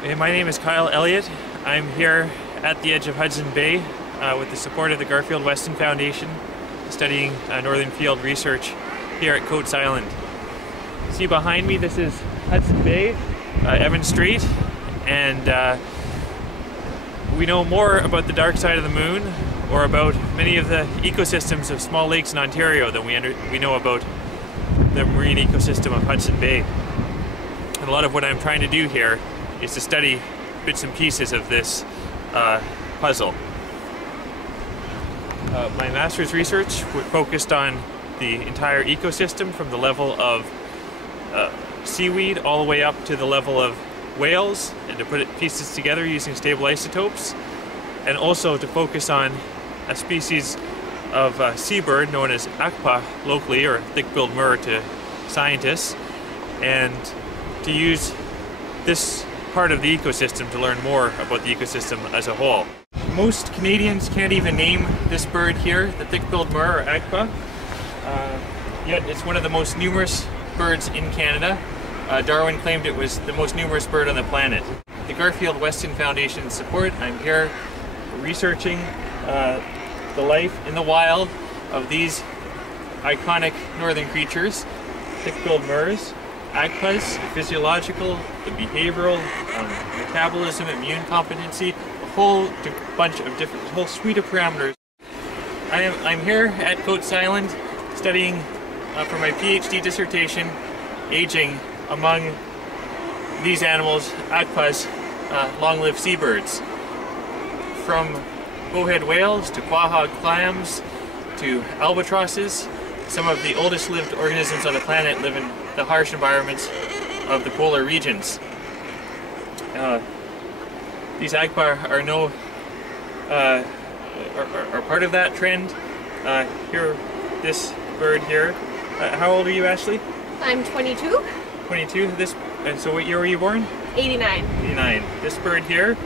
Hey, my name is Kyle Elliot. I'm here at the edge of Hudson Bay with the support of the Garfield Weston Foundation, studying northern field research here at Coates Island. See behind me, this is Hudson Bay, Evans Strait, and we know more about the dark side of the moon, or about many of the ecosystems of small lakes in Ontario than we know about the marine ecosystem of Hudson Bay. And a lot of what I'm trying to do here is to study bits and pieces of this puzzle. My master's research focused on the entire ecosystem, from the level of seaweed all the way up to the level of whales, and to put pieces together using stable isotopes, and also to focus on a species of seabird known as akpa locally, or thick-billed murre to scientists, and to use this part of the ecosystem to learn more about the ecosystem as a whole. Most Canadians can't even name this bird here, the thick-billed murre, or akpa, yet it's one of the most numerous birds in Canada. Darwin claimed it was the most numerous bird on the planet. The Garfield Weston Foundation's support, I'm here researching the life in the wild of these iconic northern creatures, thick-billed murres, akpas, the physiological, the behavioral, metabolism, immune competency, a whole bunch of different, a whole suite of parameters. I'm here at Coates Island studying for my PhD dissertation, aging among these animals, akpas, long-lived seabirds. From bowhead whales to quahog clams to albatrosses, some of the oldest lived organisms on the planet live in the harsh environments of the polar regions. These akpa are part of that trend. Here, this bird here. How old are you, Ashley? I'm 22. 22. And so what year were you born? 89. 89. This bird here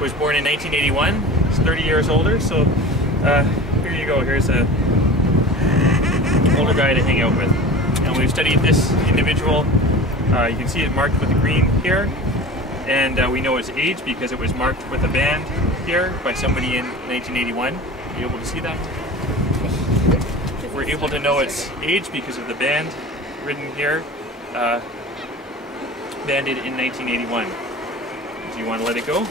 was born in 1981. It's 30 years older. So here you go. Here's a older guy to hang out with. And we've studied this individual. You can see it marked with the green here, and we know its age because it was marked with a band here by somebody in 1981. Are you able to see that? We're able to know its age because of the band written here, banded in 1981. Do you want to let it go?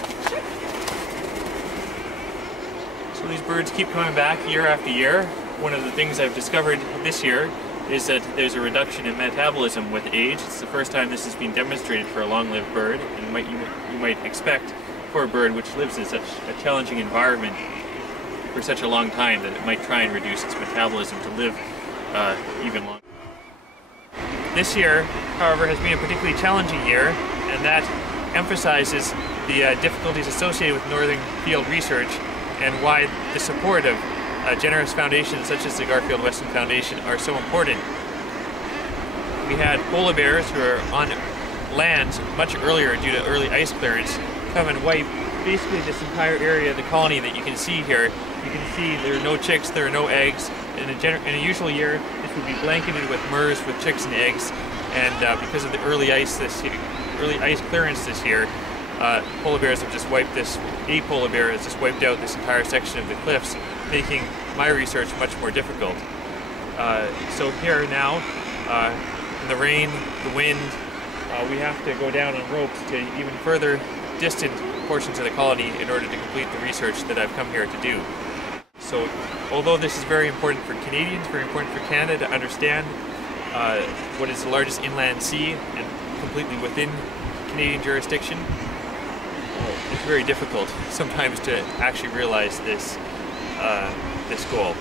So these birds keep coming back year after year. One of the things I've discovered this year is that there's a reduction in metabolism with age. It's the first time this has been demonstrated for a long-lived bird, and you might expect for a bird which lives in such a challenging environment for such a long time that it might try and reduce its metabolism to live even longer. This year, however, has been a particularly challenging year, and that emphasizes the difficulties associated with northern field research, and why the support of generous foundations such as the Garfield Weston Foundation are so important. We had polar bears who are on land much earlier due to early ice clearance come and wipe basically this entire area of the colony that you can see here. You can see there are no chicks, there are no eggs. In a usual year, this would be blanketed with murres with chicks and eggs, and because of the early ice clearance this year, polar bears have just wiped this. A polar bear has just wiped out this entire section of the cliffs, making my research much more difficult. So here now, in the rain, the wind, we have to go down on ropes to even further distant portions of the colony in order to complete the research that I've come here to do. So although this is very important for Canadians, very important for Canada to understand what is the largest inland sea and completely within Canadian jurisdiction, it's very difficult sometimes to actually realize this goal.